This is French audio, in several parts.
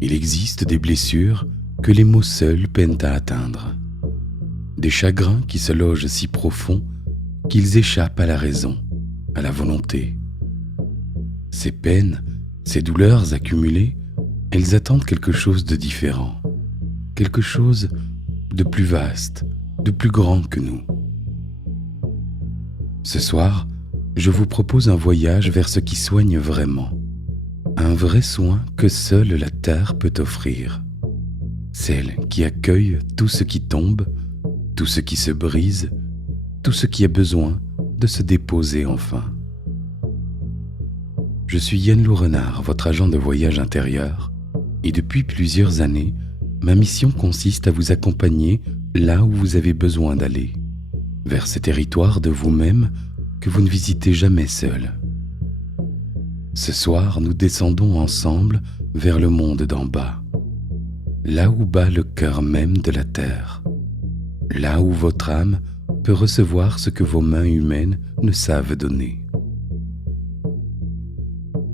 Il existe des blessures que les mots seuls peinent à atteindre, des chagrins qui se logent si profond qu'ils échappent à la raison, à la volonté. Ces peines, ces douleurs accumulées, elles attendent quelque chose de différent, quelque chose de plus vaste, de plus grand que nous. Ce soir, je vous propose un voyage vers ce qui soigne vraiment, un vrai soin que seule la terre peut offrir, celle qui accueille tout ce qui tombe, tout ce qui se brise, tout ce qui a besoin de se déposer enfin. Je suis Yann Lou Renard, votre agent de voyage intérieur, et depuis plusieurs années, ma mission consiste à vous accompagner là où vous avez besoin d'aller, vers ces territoires de vous-même que vous ne visitez jamais seul. Ce soir, nous descendons ensemble vers le monde d'en bas, là où bat le cœur même de la terre, là où votre âme peut recevoir ce que vos mains humaines ne savent donner.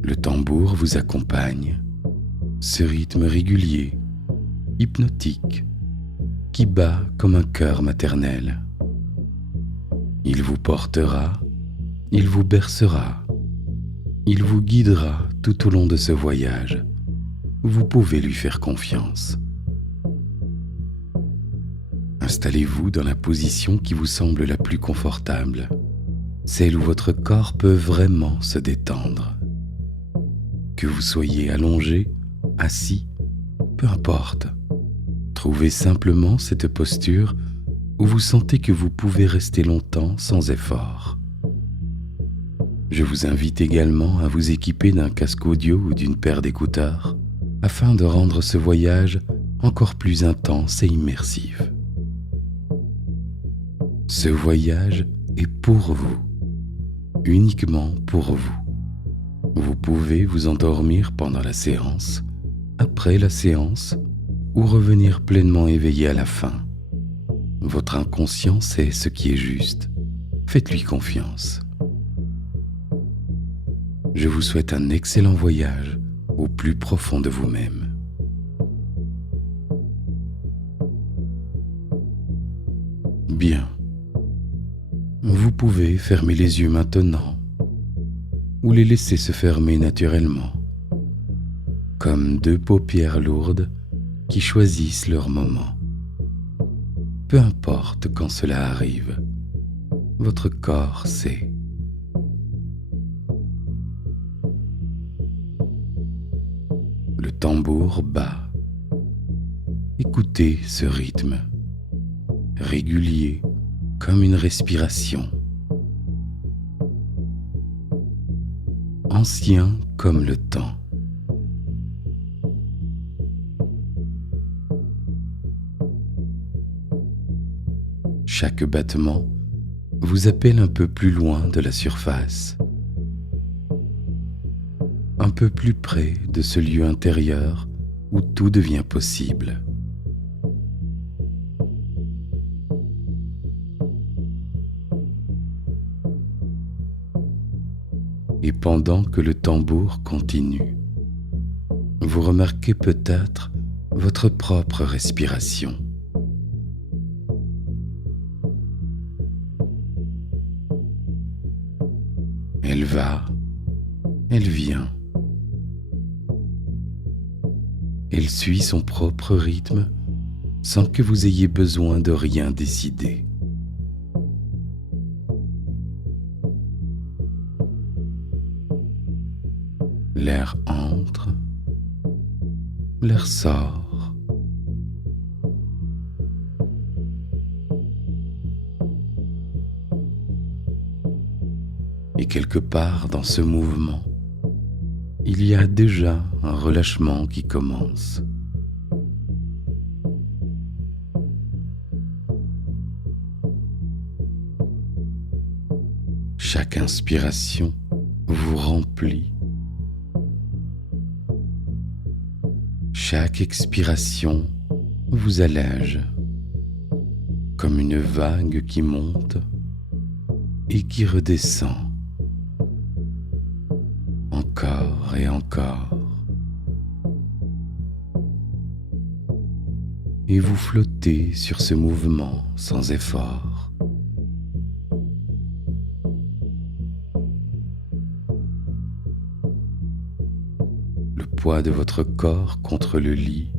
Le tambour vous accompagne, ce rythme régulier, hypnotique, qui bat comme un cœur maternel. Il vous portera, il vous bercera, il vous guidera tout au long de ce voyage. Vous pouvez lui faire confiance. Installez-vous dans la position qui vous semble la plus confortable, celle où votre corps peut vraiment se détendre. Que vous soyez allongé, assis, peu importe. Trouvez simplement cette posture où vous sentez que vous pouvez rester longtemps sans effort. Je vous invite également à vous équiper d'un casque audio ou d'une paire d'écouteurs afin de rendre ce voyage encore plus intense et immersif. Ce voyage est pour vous, uniquement pour vous. Vous pouvez vous endormir pendant la séance, après la séance, ou revenir pleinement éveillé à la fin. Votre inconscient sait ce qui est juste. Faites-lui confiance. Je vous souhaite un excellent voyage au plus profond de vous-même. Bien. Vous pouvez fermer les yeux maintenant ou les laisser se fermer naturellement, comme deux paupières lourdes qui choisissent leur moment. Peu importe quand cela arrive, votre corps sait. Le tambour bat. Écoutez ce rythme, régulier comme une respiration, ancien comme le temps. Chaque battement vous appelle un peu plus loin de la surface, un peu plus près de ce lieu intérieur où tout devient possible. Et pendant que le tambour continue, vous remarquez peut-être votre propre respiration. Elle va, elle vient. Elle suit son propre rythme sans que vous ayez besoin de rien décider. L'air entre, l'air sort. Et quelque part dans ce mouvement, il y a déjà un relâchement qui commence. Chaque inspiration vous remplit. Chaque expiration vous allège, comme une vague qui monte et qui redescend, encore et encore. et vous flottez sur ce mouvement sans effort. Le poids de votre corps contre le lit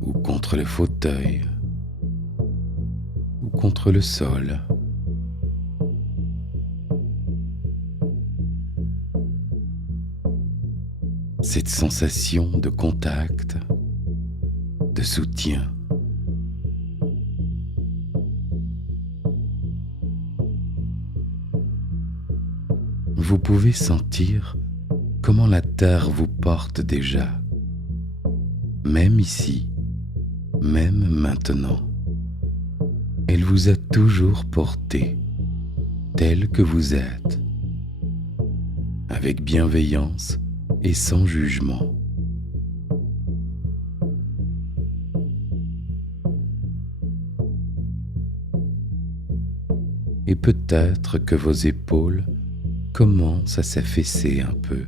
ou contre le fauteuil ou contre le sol. Cette sensation de contact, de soutien. Vous pouvez sentir comment la terre vous porte déjà, même ici, même maintenant. Elle vous a toujours porté, tel que vous êtes, avec bienveillance et sans jugement. Et peut-être que vos épaules commencent à s'affaisser un peu.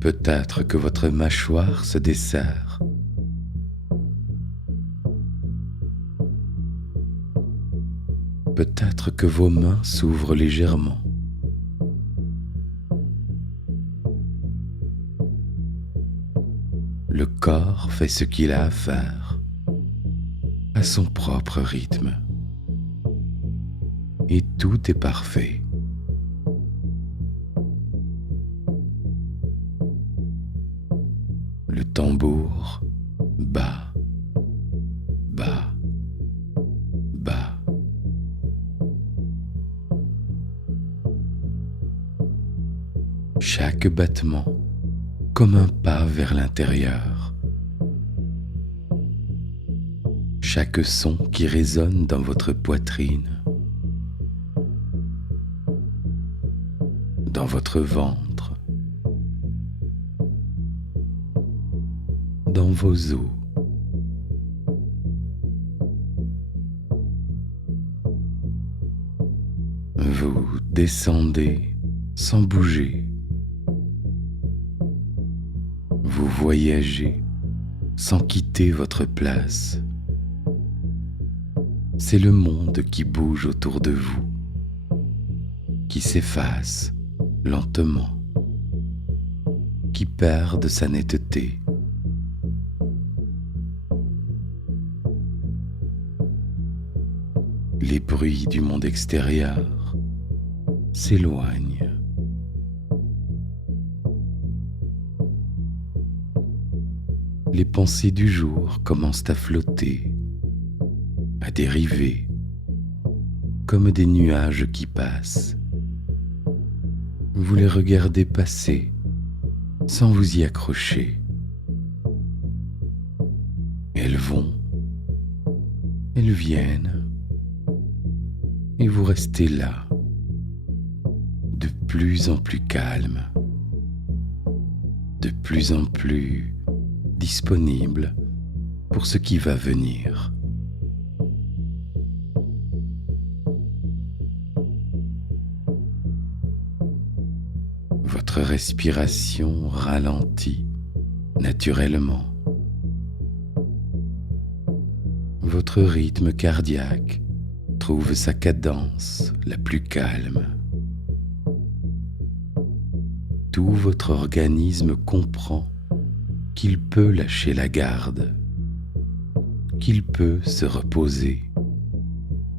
Peut-être que votre mâchoire se desserre. Peut-être que vos mains s'ouvrent légèrement. Le corps fait ce qu'il a à faire, à son propre rythme. Et tout est parfait. Le tambour bat, bat, bat. Chaque battement comme un pas vers l'intérieur. Chaque son qui résonne dans votre poitrine, dans votre ventre, dans vos os. Vous descendez sans bouger. Vous voyagez sans quitter votre place. C'est le monde qui bouge autour de vous, qui s'efface lentement, qui perd de sa netteté. Les bruits du monde extérieur s'éloignent. Les pensées du jour commencent à flotter, à dériver, comme des nuages qui passent. Vous les regardez passer sans vous y accrocher. Elles vont, elles viennent, et vous restez là, de plus en plus calme, de plus en plus disponible pour ce qui va venir. Votre respiration ralentit naturellement. Votre rythme cardiaque trouve sa cadence la plus calme. Tout votre organisme comprend qu'il peut lâcher la garde, qu'il peut se reposer,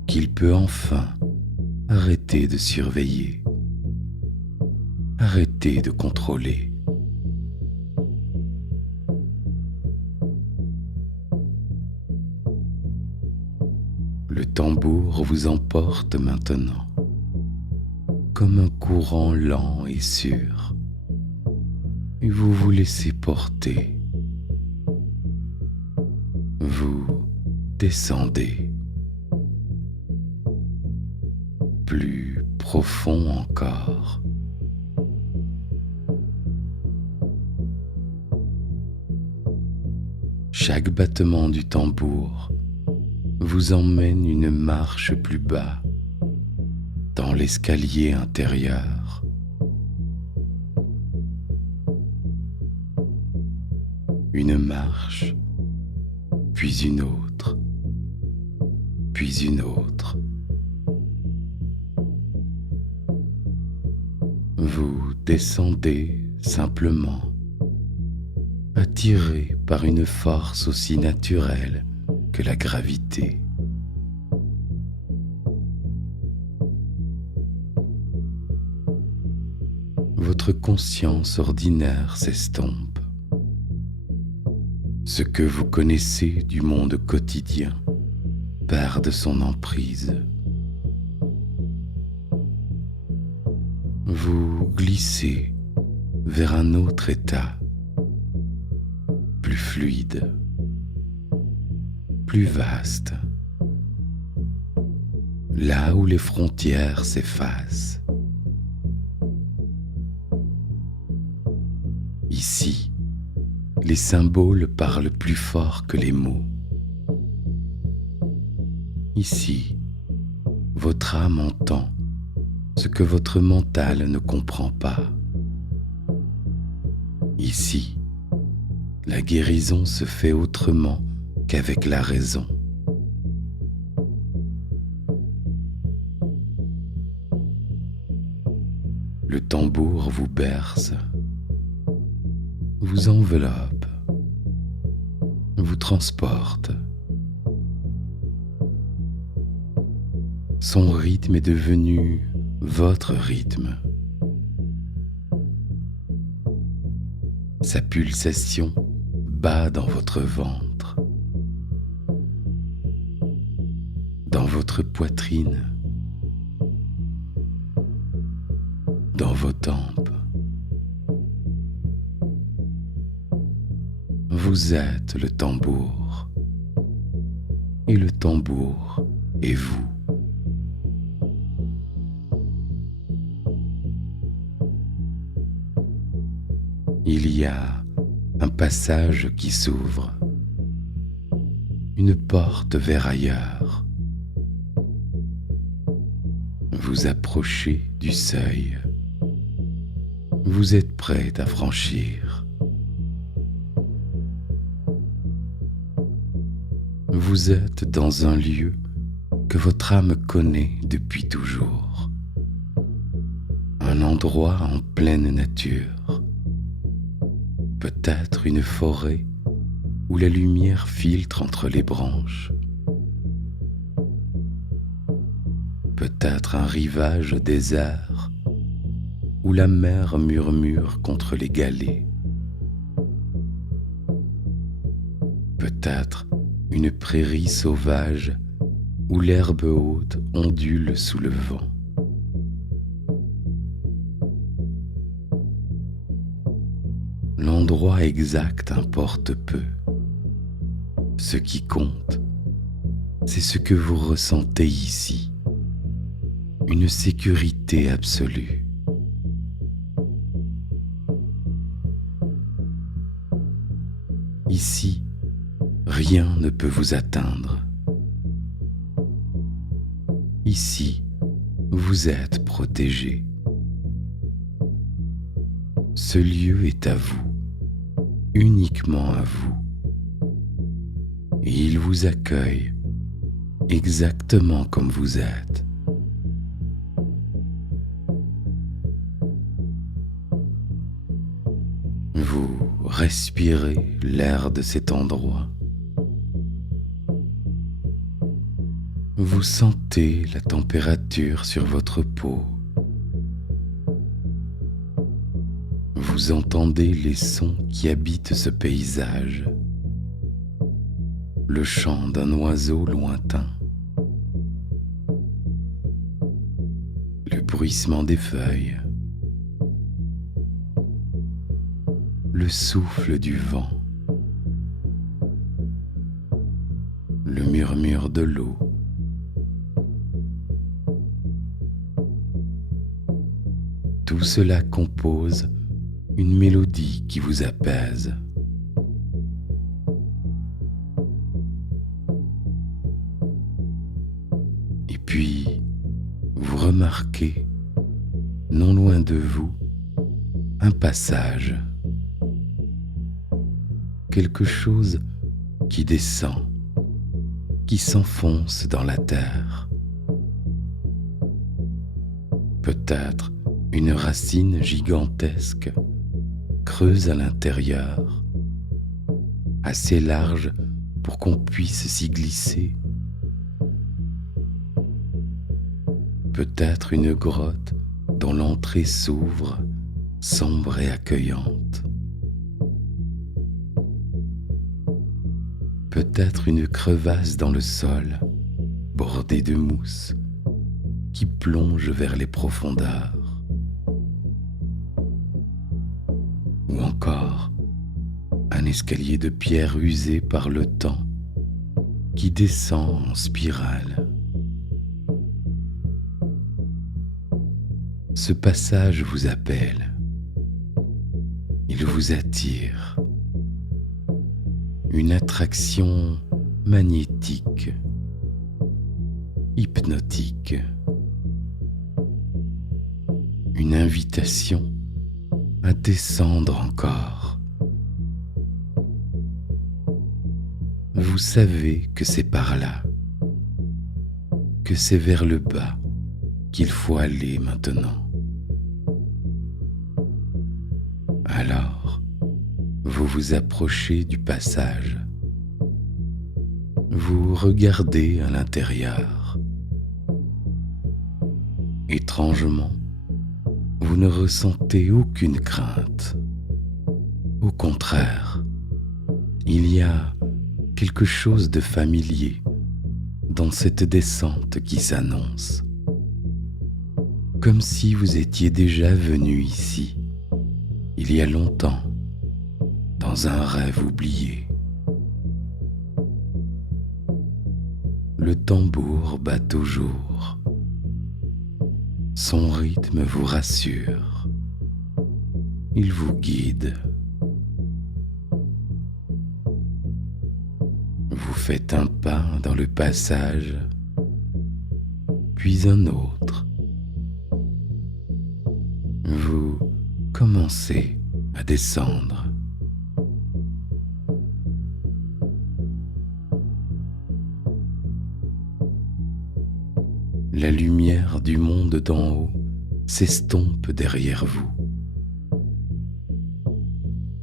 qu'il peut enfin arrêter de surveiller, arrêter de contrôler. Le tambour vous emporte maintenant, comme un courant lent et sûr, et vous vous laissez porter. Vous descendez, plus profond encore. Chaque battement du tambour vous emmène une marche plus bas dans l'escalier intérieur. une marche, puis une autre, puis une autre. Vous descendez simplement, attiré par une force aussi naturelle que la gravité. Votre conscience ordinaire s'estompe. Ce que vous connaissez du monde quotidien perd de son emprise. Vous glissez vers un autre état, plus fluide, plus vaste, là où les frontières s'effacent. Ici, les symboles parlent plus fort que les mots. Ici, votre âme entend ce que votre mental ne comprend pas. Ici, la guérison se fait autrement qu'avec la raison. Le tambour vous berce, vous enveloppe, vous transporte. Son rythme est devenu votre rythme. Sa pulsation bat dans votre ventre, dans votre poitrine, dans vos tempes. Vous êtes le tambour, et le tambour est vous. Il y a un passage qui s'ouvre, une porte vers ailleurs. Vous approchez du seuil. Vous êtes prêt à franchir. Vous êtes dans un lieu que votre âme connaît depuis toujours. Un endroit en pleine nature. Peut-être une forêt où la lumière filtre entre les branches. Peut-être un rivage désert où la mer murmure contre les galets. Peut-être une prairie sauvage où l'herbe haute ondule sous le vent. L'endroit exact importe peu. Ce qui compte, c'est ce que vous ressentez ici. Une sécurité absolue. Ici, rien ne peut vous atteindre. Ici, vous êtes protégé. Ce lieu est à vous, uniquement à vous. Et il vous accueille exactement comme vous êtes. Vous respirez l'air de cet endroit. Vous sentez la température sur votre peau. Vous entendez les sons qui habitent ce paysage. Le chant d'un oiseau lointain. Le bruissement des feuilles. Le souffle du vent. Le murmure de l'eau. Tout cela compose une mélodie qui vous apaise. Et puis, vous remarquez, non loin de vous, un passage quelque chose qui descend, qui s'enfonce dans la terre. Peut-être une racine gigantesque creuse à l'intérieur, assez large pour qu'on puisse s'y glisser. Peut-être une grotte dont l'entrée s'ouvre, sombre et accueillante. Peut-être une crevasse dans le sol, bordée de mousse, qui plonge vers les profondeurs. Ou encore un escalier de pierre usé par le temps, qui descend en spirale. Ce passage vous appelle, il vous attire, une attraction magnétique, hypnotique, une invitation à descendre encore. Vous savez que c'est par là, que c'est vers le bas qu'il faut aller maintenant. Alors, vous vous approchez du passage. Vous regardez à l'intérieur. Étrangement, vous ne ressentez aucune crainte. Au contraire, il y a quelque chose de familier dans cette descente qui s'annonce. Comme si vous étiez déjà venu ici, il y a longtemps, dans un rêve oublié. Le tambour bat toujours. Son rythme vous rassure. Il vous guide. Vous faites un pas dans le passage, puis un autre. Vous commencez à descendre. La lumière du monde d'en haut s'estompe derrière vous.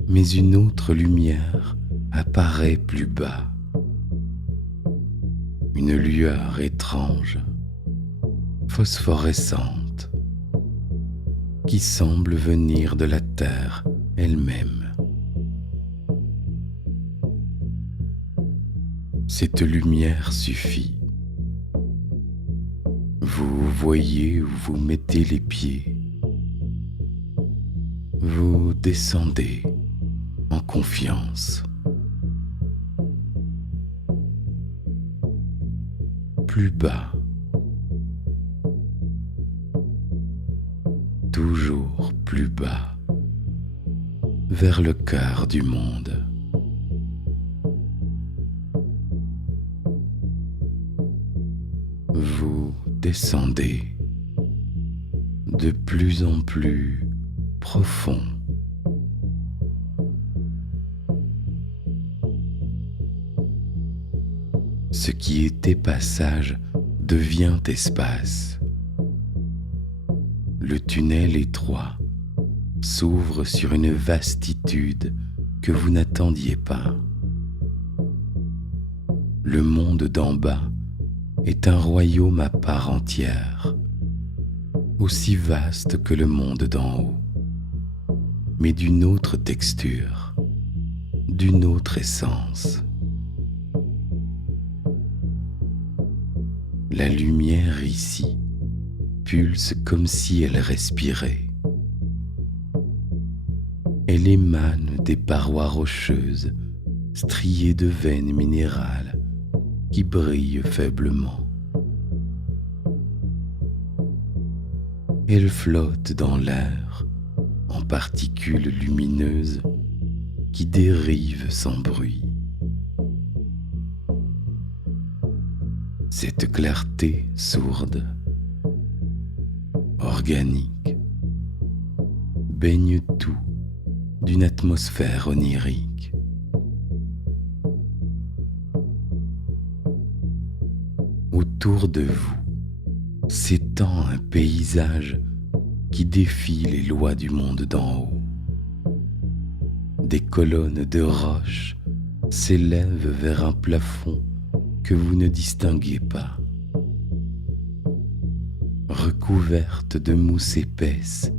Mais une autre lumière apparaît plus bas. Une lueur étrange, phosphorescente, qui semble venir de la terre elle-même. Cette lumière suffit. Vous voyez où vous mettez les pieds. Vous descendez en confiance. Plus bas. Toujours plus bas. Vers le cœur du monde. Vous descendez de plus en plus profond. Ce qui était passage devient espace. Le tunnel étroit s'ouvre sur une vastitude que vous n'attendiez pas. Le monde d'en bas est un royaume à part entière, aussi vaste que le monde d'en haut, mais d'une autre texture, d'une autre essence. La lumière ici pulse comme si elle respirait. Elle émane des parois rocheuses striées de veines minérales qui brillent faiblement. Elle flotte dans l'air en particules lumineuses qui dérivent sans bruit. Cette clarté sourde, organique, baigne tout d'une atmosphère onirique. autour de vous s'étend un paysage qui défie les lois du monde d'en haut. Des colonnes de roches s'élèvent vers un plafond que vous ne distinguez pas. Recouvertes de mousse épaisse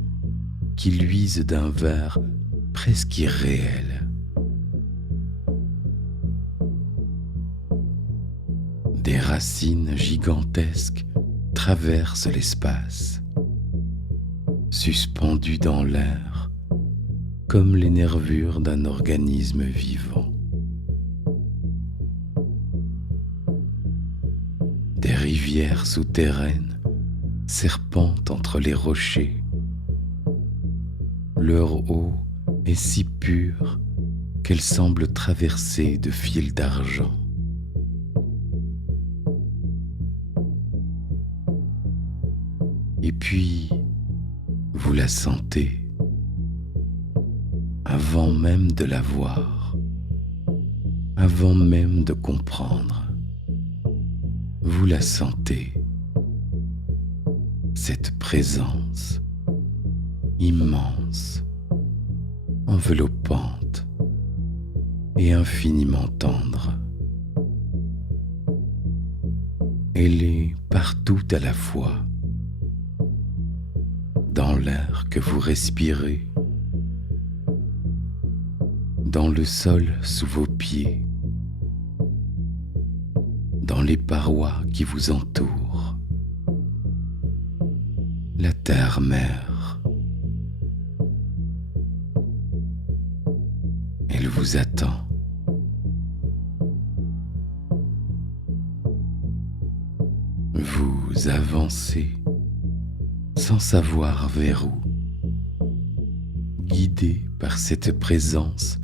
qui luisent d'un vert presque irréel. Des racines gigantesques traversent l'espace, suspendues dans l'air comme les nervures d'un organisme vivant. Des rivières souterraines serpentent entre les rochers. Leur eau est si pure qu'elle semble traversée de fils d'argent. Et puis, vous la sentez, avant même de la voir, avant même de comprendre. Vous la sentez, cette présence immense, enveloppante et infiniment tendre. Elle est partout à la fois, dans l'air que vous respirez, dans le sol sous vos pieds, dans les parois qui vous entourent, la terre-mère. Elle vous attend. Vous avancez sans savoir vers où, guidé par cette présence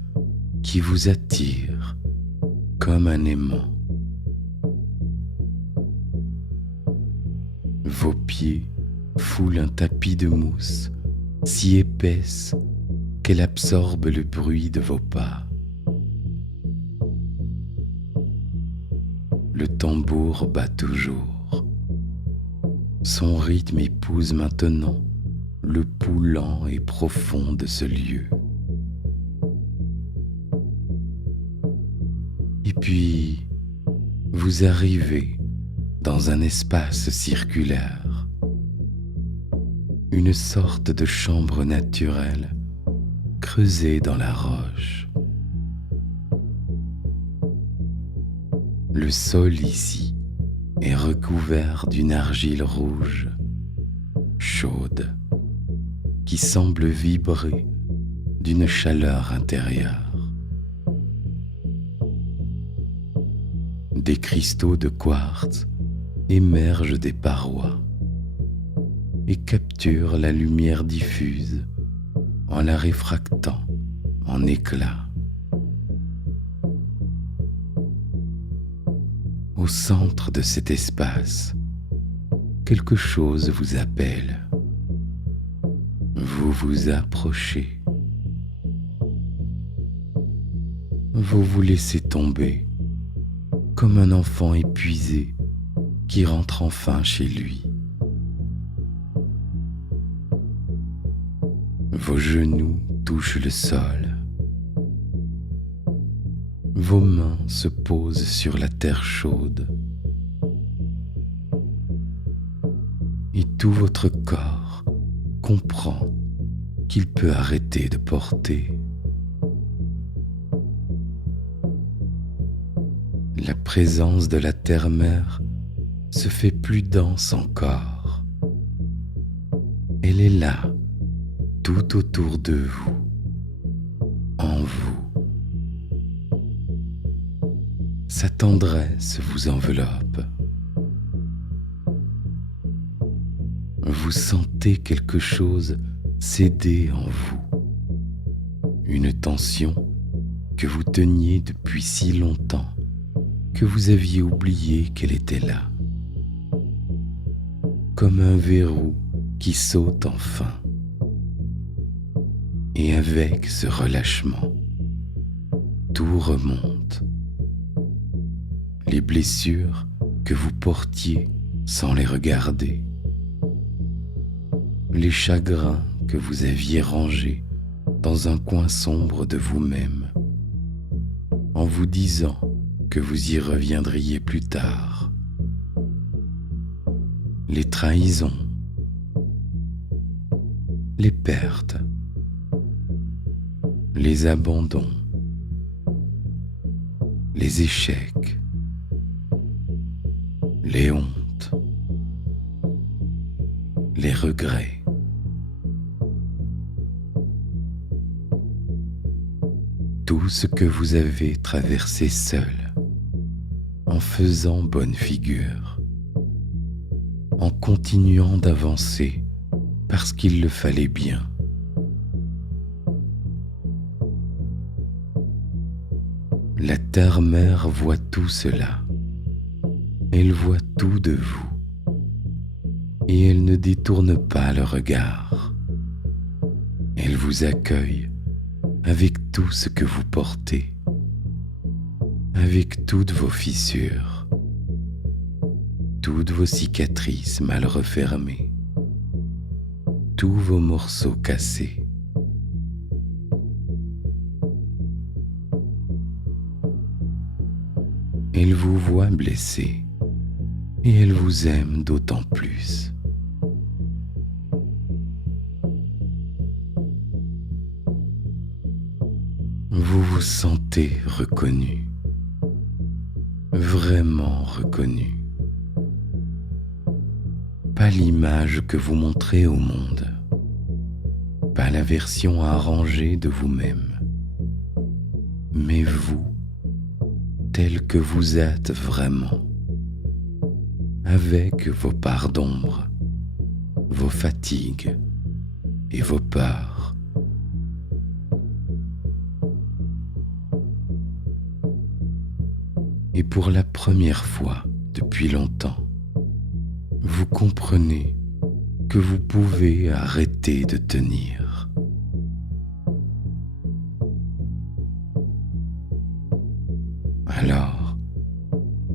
qui vous attire comme un aimant. Vos pieds foulent un tapis de mousse si épaisse qu'elle absorbe le bruit de vos pas. Le tambour bat toujours. Son rythme épouse maintenant le pouls lent et profond de ce lieu. Et puis, vous arrivez dans un espace circulaire, une sorte de chambre naturelle creusée dans la roche. Le sol ici est recouvert d'une argile rouge, chaude, qui semble vibrer d'une chaleur intérieure. Des cristaux de quartz émergent des parois et capturent la lumière diffuse en la réfractant en éclats. Au centre de cet espace, quelque chose vous appelle. Vous vous approchez. Vous vous laissez tomber comme un enfant épuisé qui rentre enfin chez lui. Vos genoux touchent le sol. Vos mains se posent sur la terre chaude. Et tout votre corps comprend qu'il peut arrêter de porter. La présence de la terre-mère se fait plus dense encore. Elle est là, tout autour de vous, en vous. Sa tendresse vous enveloppe. Vous sentez quelque chose céder en vous. Une tension que vous teniez depuis si longtemps que vous aviez oublié qu'elle était là. Comme un verrou qui saute enfin. Et avec ce relâchement, tout remonte. Les blessures que vous portiez sans les regarder, les chagrins que vous aviez rangés dans un coin sombre de vous-même, en vous disant que vous y reviendriez plus tard, les trahisons, les pertes, les abandons, les échecs, les hontes, les regrets. Tout ce que vous avez traversé seul, en faisant bonne figure, en continuant d'avancer parce qu'il le fallait bien. La terre-mère voit tout cela. Elle voit tout de vous. Et elle ne détourne pas le regard. Elle vous accueille avec tout ce que vous portez, avec toutes vos fissures, toutes vos cicatrices mal refermées, tous vos morceaux cassés. Elle vous voit blessé et elle vous aime d'autant plus. Vous vous sentez reconnu, vraiment reconnu. Pas l'image que vous montrez au monde, pas la version arrangée de vous-même, mais vous, tel que vous êtes vraiment, avec vos parts d'ombre, vos fatigues et vos peurs. Et pour la première fois depuis longtemps, vous comprenez que vous pouvez arrêter de tenir. Alors,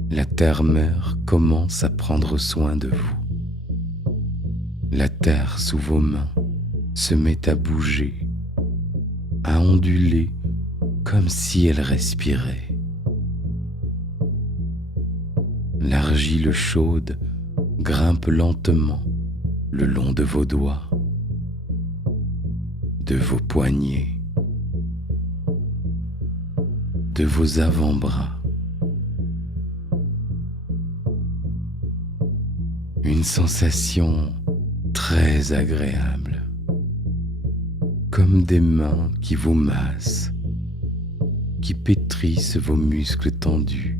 la terre-mère commence à prendre soin de vous. La terre sous vos mains se met à bouger, à onduler comme si elle respirait. L'argile chaude grimpe lentement le long de vos doigts, de vos poignets, de vos avant-bras. Une sensation très agréable, comme des mains qui vous massent, qui pétrissent vos muscles tendus,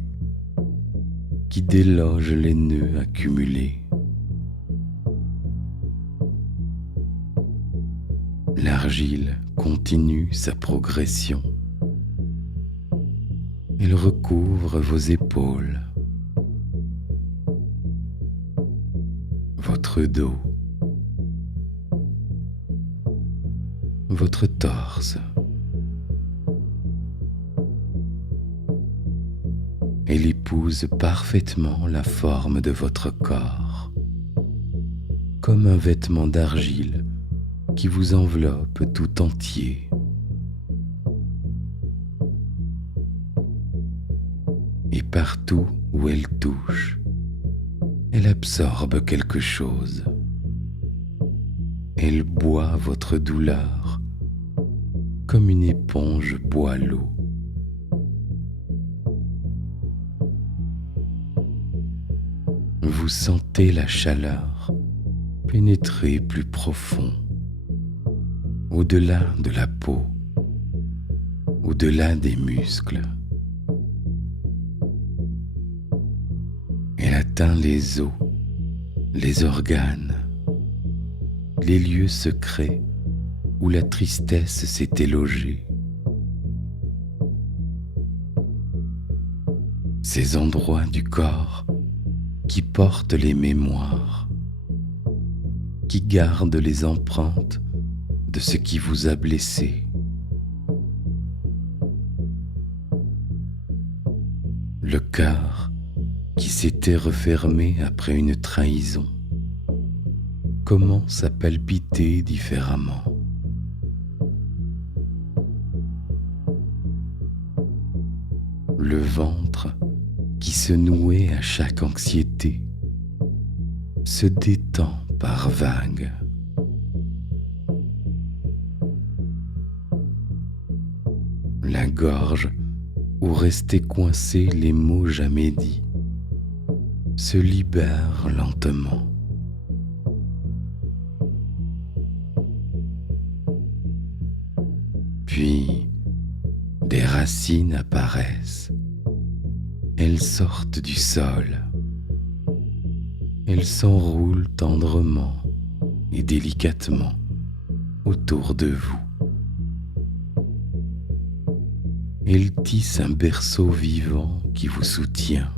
qui déloge les nœuds accumulés. L'argile continue sa progression. Elle recouvre vos épaules, votre dos, votre torse. Elle épouse parfaitement la forme de votre corps, comme un vêtement d'argile qui vous enveloppe tout entier. Et partout où elle touche, elle absorbe quelque chose. Elle boit votre douleur comme une éponge boit l'eau. Vous sentez la chaleur pénétrer plus profond, au-delà de la peau, au-delà des muscles. Elle atteint les os, les organes, les lieux secrets où la tristesse s'était logée. Ces endroits du corps qui portent les mémoires, qui gardent les empreintes de ce qui vous a blessé. Le cœur qui s'était refermé après une trahison, commence à palpiter différemment. Le ventre qui se nouait à chaque anxiété se détend par vagues. La gorge où restaient coincés les mots jamais dits se libère lentement. Puis, des racines apparaissent. Elles sortent du sol. Elles s'enroulent tendrement et délicatement autour de vous. Elles tissent un berceau vivant qui vous soutient.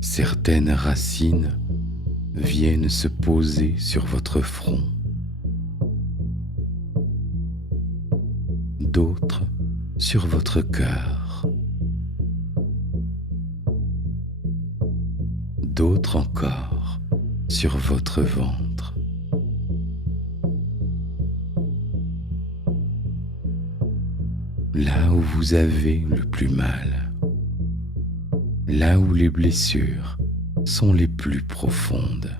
Certaines racines viennent se poser sur votre front. D'autres sur votre cœur. D'autres encore sur votre ventre. Là où vous avez le plus mal. Là où les blessures sont les plus profondes.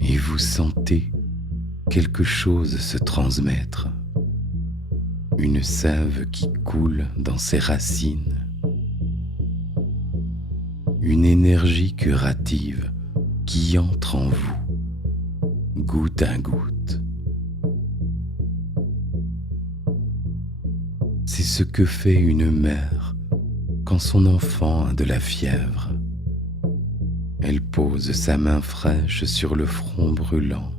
Et vous sentez quelque chose se transmettre, une sève qui coule dans ses racines, une énergie curative qui entre en vous, goutte à goutte. C'est ce que fait une mère quand son enfant a de la fièvre. Elle pose sa main fraîche sur le front brûlant,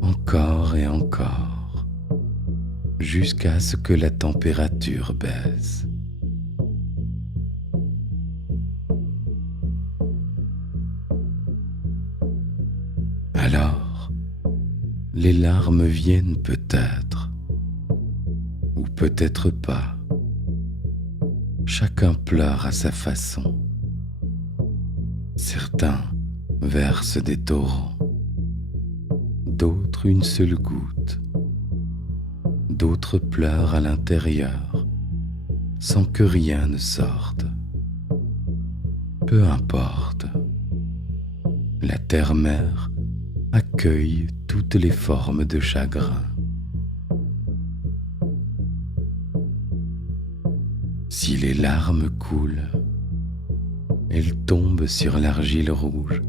encore et encore, jusqu'à ce que la température baisse. Alors, les larmes viennent peut-être, ou peut-être pas. Chacun pleure à sa façon. Certains versent des torrents, d'autres une seule goutte, d'autres pleurent à l'intérieur, sans que rien ne sorte. Peu importe, la terre-mère accueille toutes les formes de chagrin. Si les larmes coulent, elles tombent sur l'argile rouge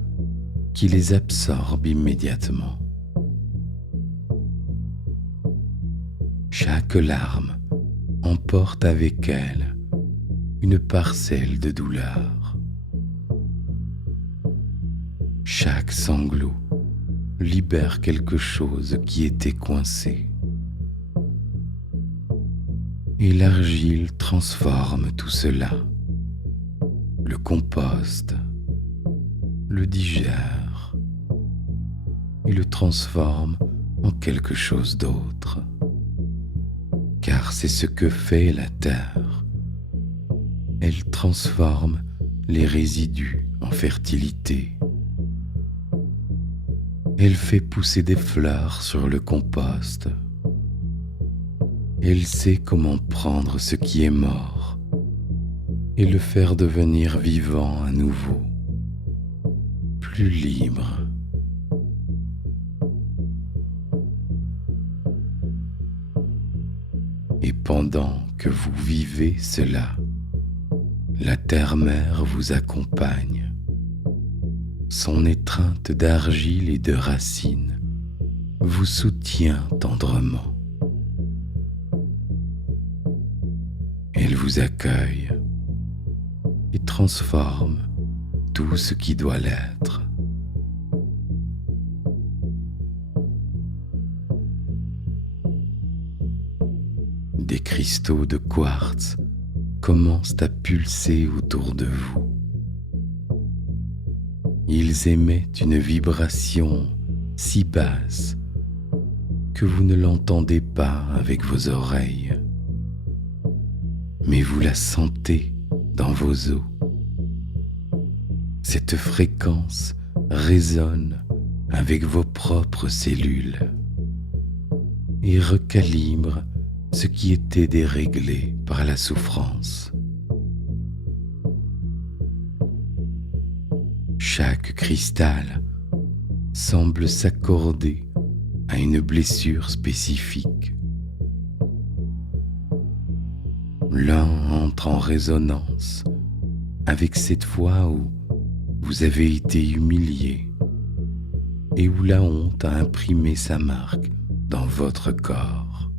qui les absorbe immédiatement. Chaque larme emporte avec elle une parcelle de douleur. Chaque sanglot libère quelque chose qui était coincé. Et l'argile transforme tout cela, le composte, le digère et le transforme en quelque chose d'autre. Car c'est ce que fait la terre. Elle transforme les résidus en fertilité. Elle fait pousser des fleurs sur le compost. Elle sait comment prendre ce qui est mort et le faire devenir vivant à nouveau, plus libre. Et pendant que vous vivez cela, la terre-mère vous accompagne. Son étreinte d'argile et de racines vous soutient tendrement. Elle vous accueille et transforme tout ce qui doit l'être. Des cristaux de quartz commencent à pulser autour de vous. Ils émettent une vibration si basse que vous ne l'entendez pas avec vos oreilles, mais vous la sentez dans vos os. Cette fréquence résonne avec vos propres cellules et recalibre ce qui était déréglé par la souffrance. Chaque cristal semble s'accorder à une blessure spécifique. L'un entre en résonance avec cette fois où vous avez été humilié et où la honte a imprimé sa marque dans votre corps.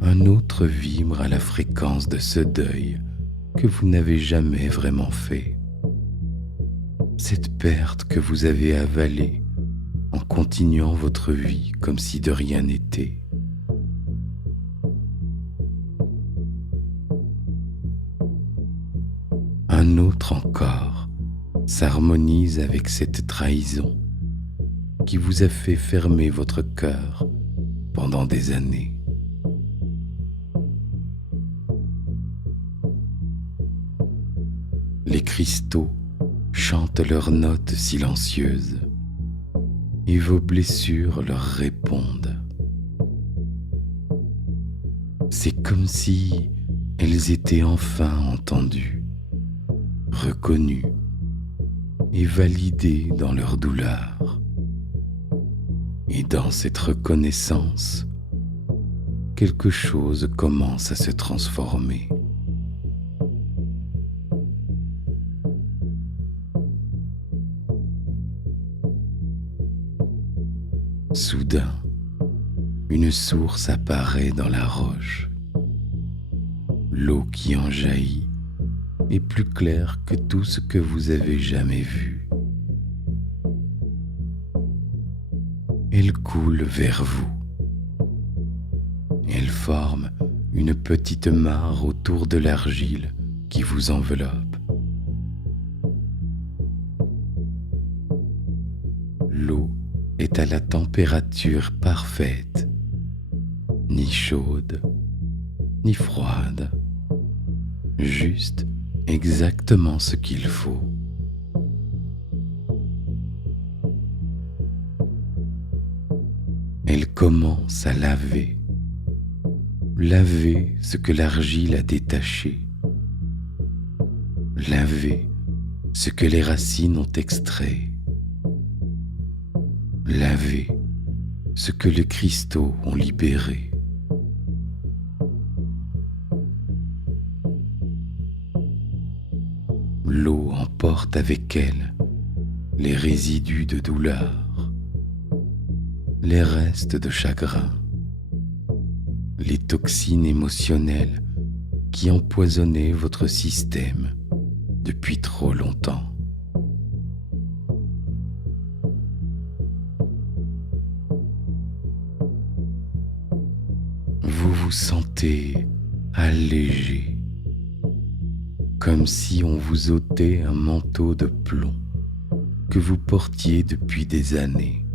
Un autre vibre à la fréquence de ce deuil que vous n'avez jamais vraiment fait. Cette perte que vous avez avalée en continuant votre vie comme si de rien n'était. Un autre encore s'harmonise avec cette trahison qui vous a fait fermer votre cœur pendant des années. Les cristaux chantent leurs notes silencieuses et vos blessures leur répondent. C'est comme si elles étaient enfin entendues, reconnues et validées dans leur douleur. Et dans cette reconnaissance, quelque chose commence à se transformer. Soudain, une source apparaît dans la roche. L'eau qui en jaillit est plus claire que tout ce que vous avez jamais vu. Elle coule vers vous. Elle forme une petite mare autour de l'argile qui vous enveloppe. L'eau est à la température parfaite, ni chaude, ni froide, juste exactement ce qu'il faut. Elle commence à laver ce que l'argile a détaché, laver ce que les racines ont extrait, laver ce que les cristaux ont libéré. L'eau emporte avec elle les résidus de douleur, les restes de chagrin, les toxines émotionnelles qui empoisonnaient votre système depuis trop longtemps. Vous vous sentez allégé, comme si on vous ôtait un manteau de plomb que vous portiez depuis des années,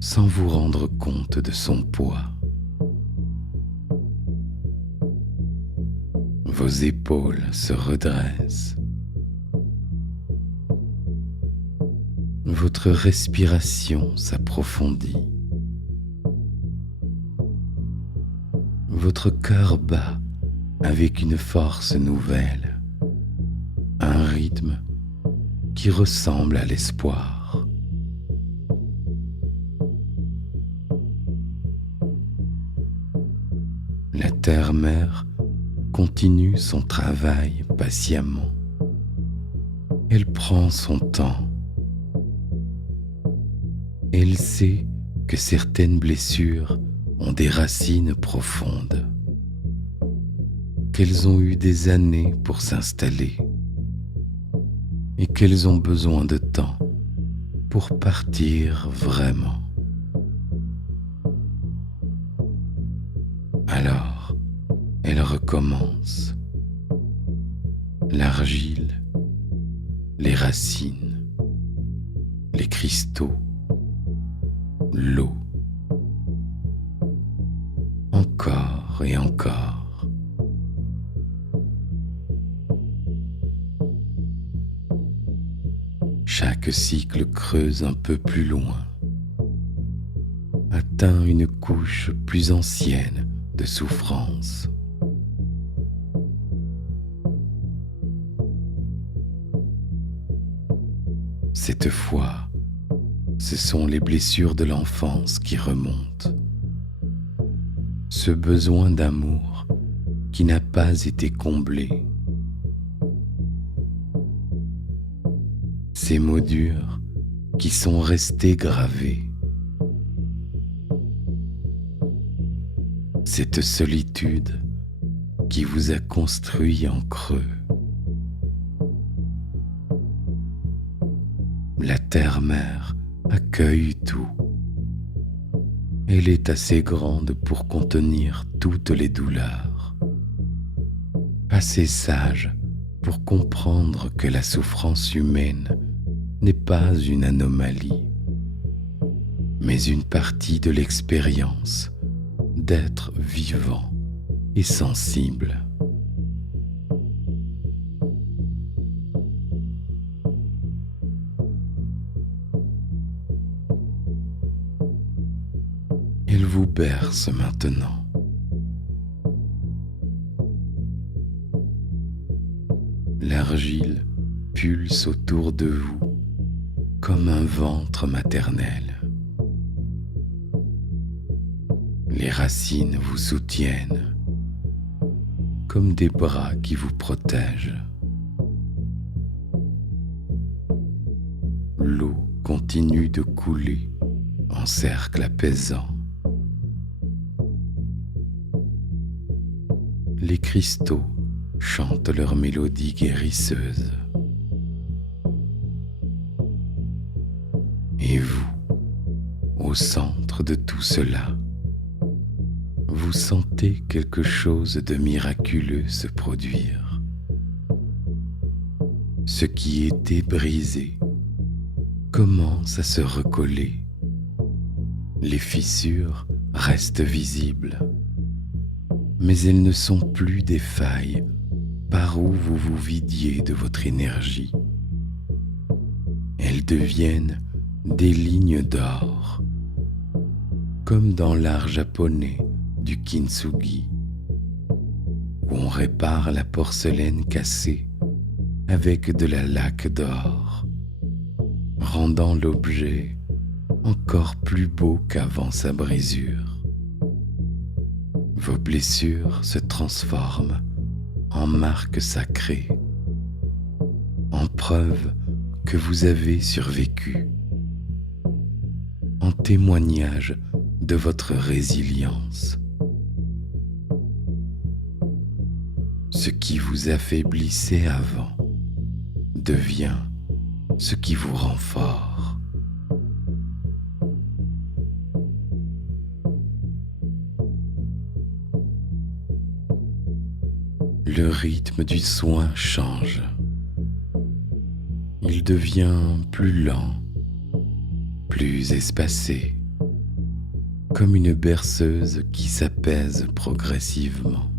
sans vous rendre compte de son poids. Vos épaules se redressent. Votre respiration s'approfondit. Votre cœur bat avec une force nouvelle, un rythme qui ressemble à l'espoir. La terre-mère continue son travail patiemment. Elle prend son temps. Elle sait que certaines blessures ont des racines profondes, qu'elles ont eu des années pour s'installer et qu'elles ont besoin de temps pour partir vraiment. Alors, elle recommence. L'argile, les racines, les cristaux, l'eau, encore et encore. Chaque cycle creuse un peu plus loin, atteint une couche plus ancienne de souffrance. Cette fois, ce sont les blessures de l'enfance qui remontent. Ce besoin d'amour qui n'a pas été comblé. Ces mots durs qui sont restés gravés. Cette solitude qui vous a construit en creux. La terre-mère accueille tout. Elle est assez grande pour contenir toutes les douleurs. Assez sage pour comprendre que la souffrance humaine n'est pas une anomalie, mais une partie de l'expérience d'être vivant et sensible. Elle vous berce maintenant. L'argile pulse autour de vous comme un ventre maternel. Les racines vous soutiennent comme des bras qui vous protègent. L'eau continue de couler en cercle apaisant. Les cristaux chantent leur mélodie guérisseuse. Et vous, au centre de tout cela, vous sentez quelque chose de miraculeux se produire. Ce qui était brisé commence à se recoller. Les fissures restent visibles, mais elles ne sont plus des failles par où vous vous vidiez de votre énergie. Elles deviennent des lignes d'or, comme dans l'art japonais du kintsugi, où on répare la porcelaine cassée avec de la laque d'or, rendant l'objet encore plus beau qu'avant sa brisure. Vos blessures se transforment en marques sacrées, en preuve que vous avez survécu, en témoignage de votre résilience. Ce qui vous affaiblissait avant devient ce qui vous rend fort. Le rythme du soin change. Il devient plus lent, plus espacé, comme une berceuse qui s'apaise progressivement.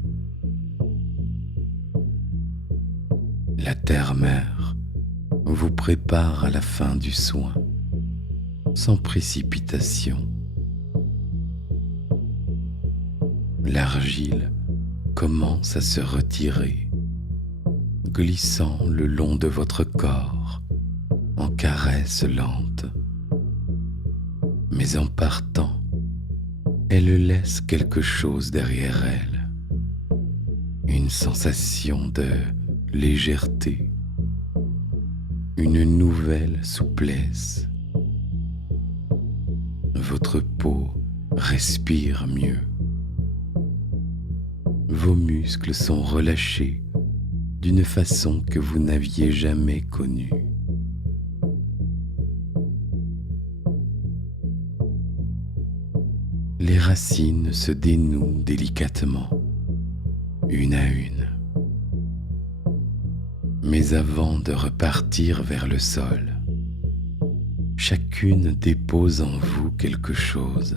La terre-mère vous prépare à la fin du soin, sans précipitation. L'argile commence à se retirer, glissant le long de votre corps en caresses lentes. Mais en partant, elle laisse quelque chose derrière elle, une sensation de légèreté, une nouvelle souplesse. Votre peau respire mieux. Vos muscles sont relâchés d'une façon que vous n'aviez jamais connue. Les racines se dénouent délicatement, une à une. Mais avant de repartir vers le sol, chacune dépose en vous quelque chose,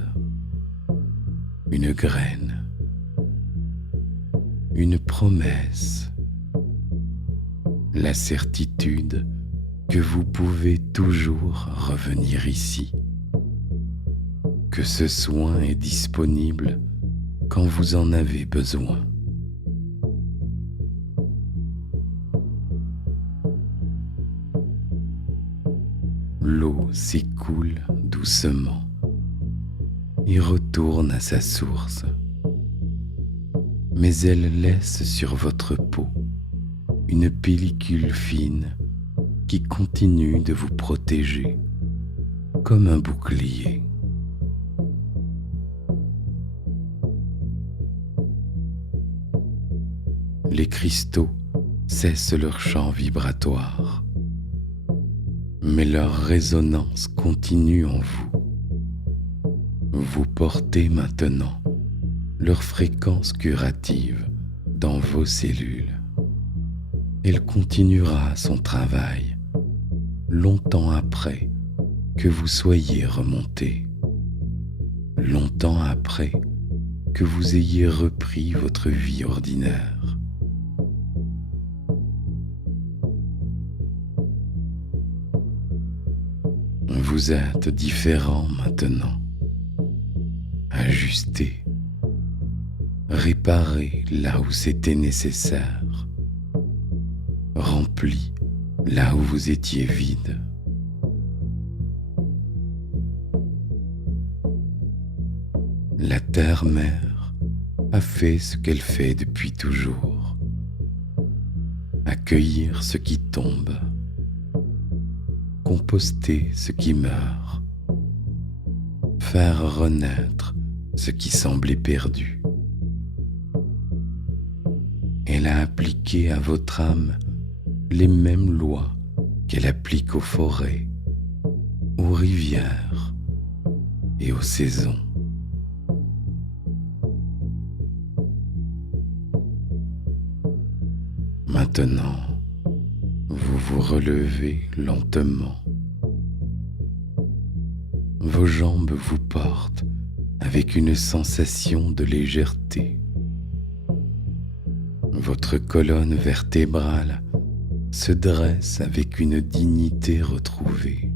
une graine, une promesse, la certitude que vous pouvez toujours revenir ici, que ce soin est disponible quand vous en avez besoin. L'eau s'écoule doucement et retourne à sa source, mais elle laisse sur votre peau une pellicule fine qui continue de vous protéger comme un bouclier. Les cristaux cessent leur chant vibratoire, mais leur résonance continue en vous. Vous portez maintenant leur fréquence curative dans vos cellules. Elle continuera son travail longtemps après que vous soyez remonté, longtemps après que vous ayez repris votre vie ordinaire. Vous êtes différent maintenant, ajusté, réparé là où c'était nécessaire, rempli là où vous étiez vide. La terre-mère a fait ce qu'elle fait depuis toujours, accueillir ce qui tombe, composter ce qui meurt, faire renaître ce qui semblait perdu. Elle a appliqué à votre âme les mêmes lois qu'elle applique aux forêts, aux rivières et aux saisons. Maintenant, vous vous relevez lentement. Vos jambes vous portent avec une sensation de légèreté. Votre colonne vertébrale se dresse avec une dignité retrouvée.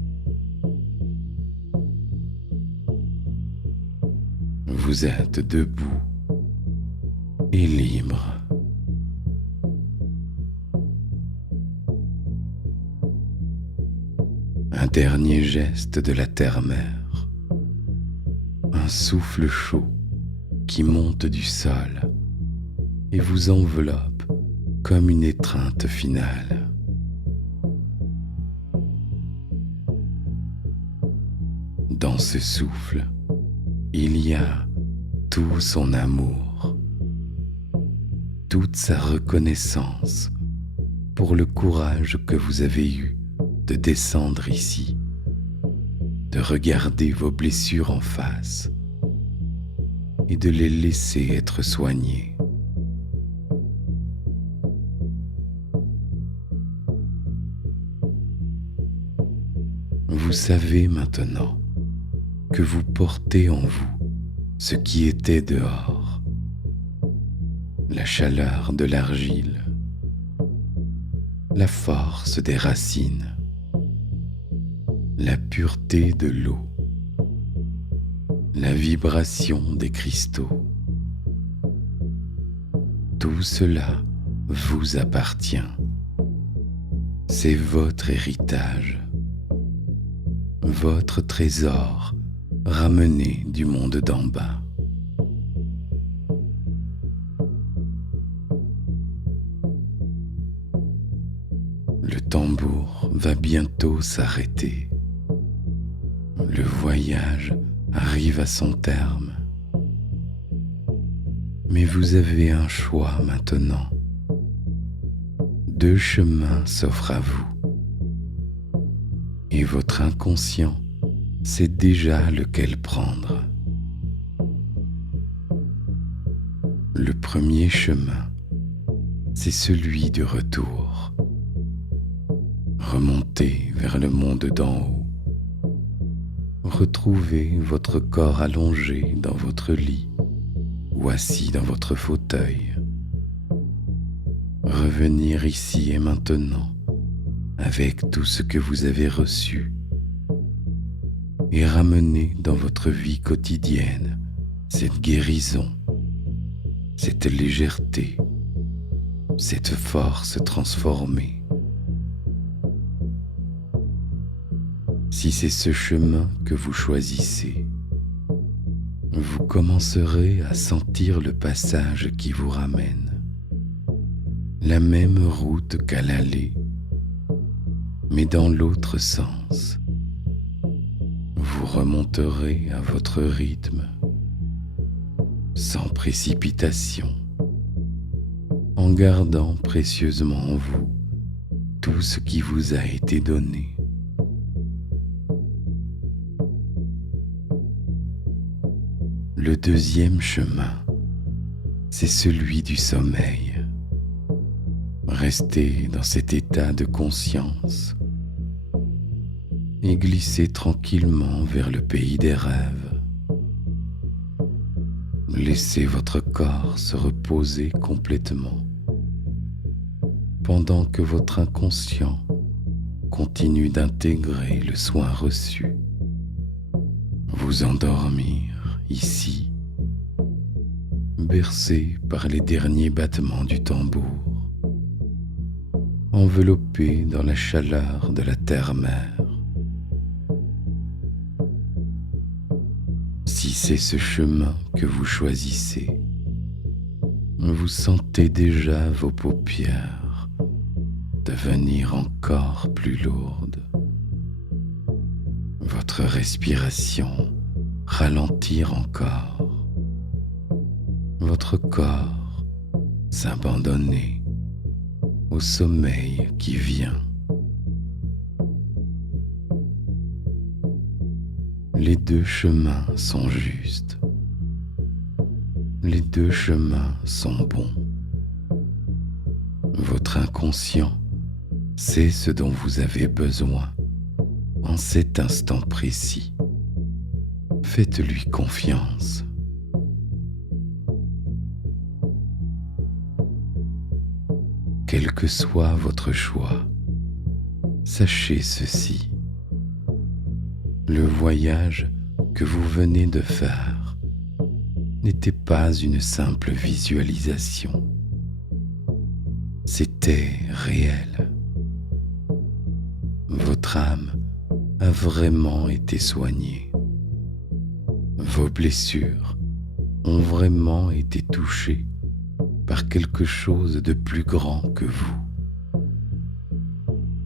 Vous êtes debout et libre. Un dernier geste de la terre-mère, un souffle chaud qui monte du sol et vous enveloppe comme une étreinte finale. Dans ce souffle, il y a tout son amour, toute sa reconnaissance pour le courage que vous avez eu de descendre ici, de regarder vos blessures en face et de les laisser être soignées. Vous savez maintenant que vous portez en vous ce qui était dehors, la chaleur de l'argile, la force des racines, la pureté de l'eau, la vibration des cristaux. Tout cela vous appartient. C'est votre héritage, votre trésor ramené du monde d'en bas. Le tambour va bientôt s'arrêter. Le voyage arrive à son terme. Mais vous avez un choix maintenant. Deux chemins s'offrent à vous. Et votre inconscient sait déjà lequel prendre. Le premier chemin, c'est celui du retour. Remonter vers le monde d'en haut, retrouvez votre corps allongé dans votre lit ou assis dans votre fauteuil. Revenir ici et maintenant avec tout ce que vous avez reçu et ramener dans votre vie quotidienne cette guérison, cette légèreté, cette force transformée. Si c'est ce chemin que vous choisissez, vous commencerez à sentir le passage qui vous ramène, la même route qu'à l'aller, mais dans l'autre sens. Vous remonterez à votre rythme, sans précipitation, en gardant précieusement en vous tout ce qui vous a été donné. Le deuxième chemin, c'est celui du sommeil. Restez dans cet état de conscience et glissez tranquillement vers le pays des rêves. Laissez votre corps se reposer complètement pendant que votre inconscient continue d'intégrer le soin reçu. Vous endormir ici, bercé par les derniers battements du tambour, enveloppé dans la chaleur de la terre-mère. Si c'est ce chemin que vous choisissez, vous sentez déjà vos paupières devenir encore plus lourdes, votre respiration ralentir encore, votre corps s'abandonner au sommeil qui vient. Les deux chemins sont justes. Les deux chemins sont bons. Votre inconscient sait ce dont vous avez besoin en cet instant précis. Faites-lui confiance. Quel que soit votre choix, sachez ceci. Le voyage que vous venez de faire n'était pas une simple visualisation. C'était réel. Votre âme a vraiment été soignée. Vos blessures ont vraiment été touchées par quelque chose de plus grand que vous.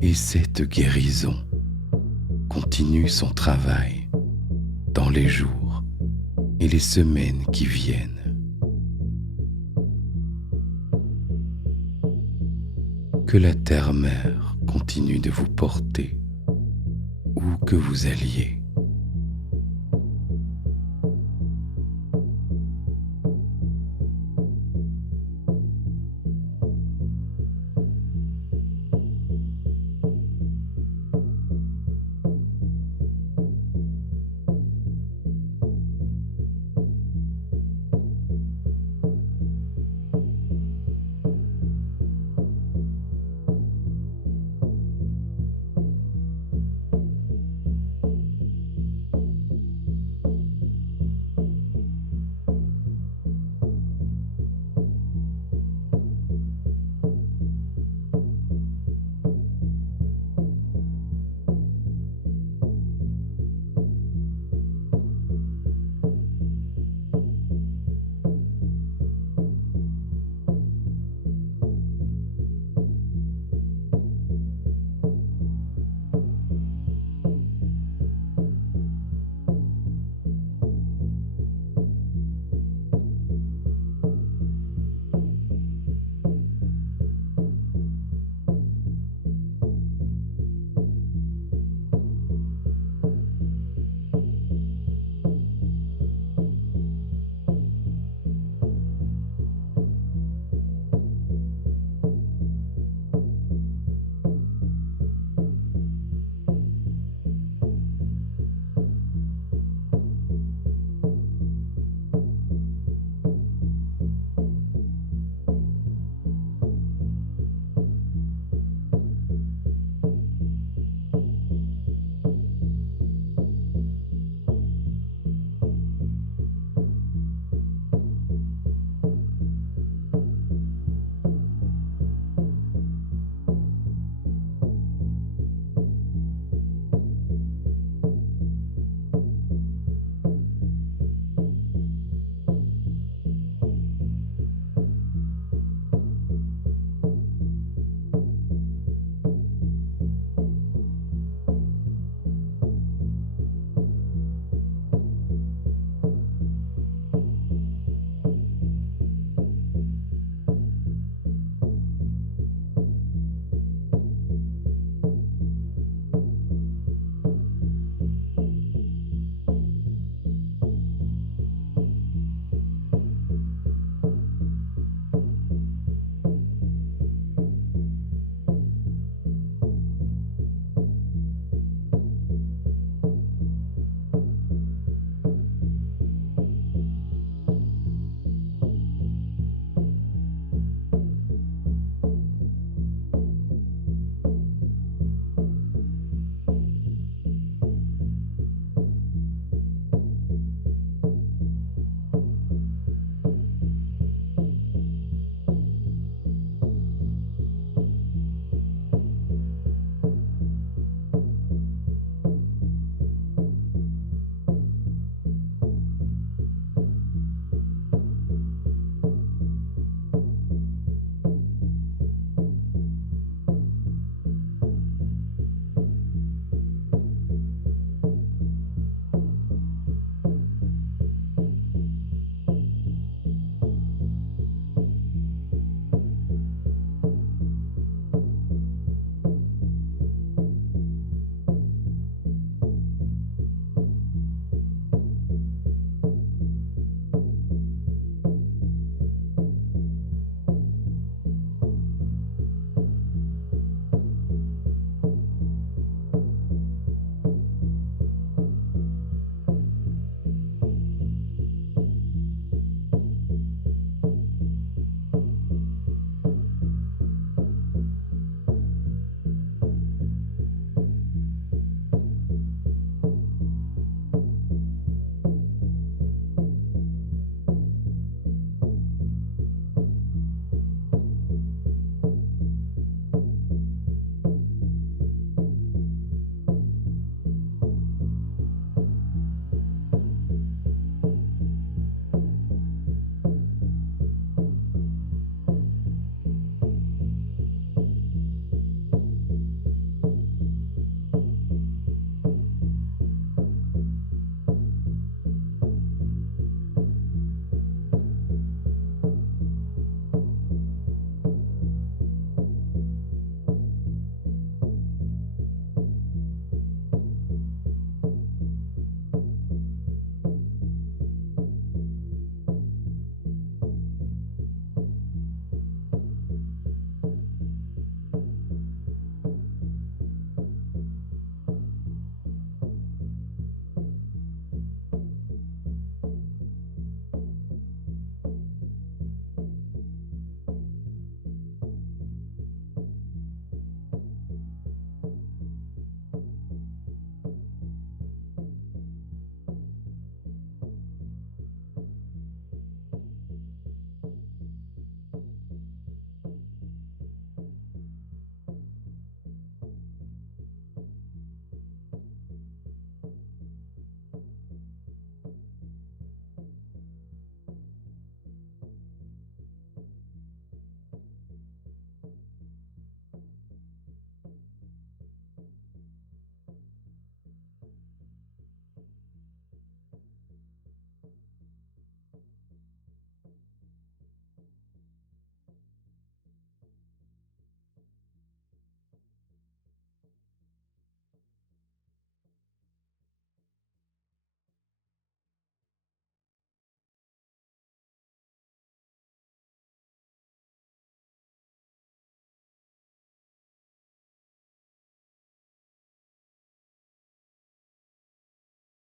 Et cette guérison continue son travail dans les jours et les semaines qui viennent. Que la terre-mère continue de vous porter où que vous alliez.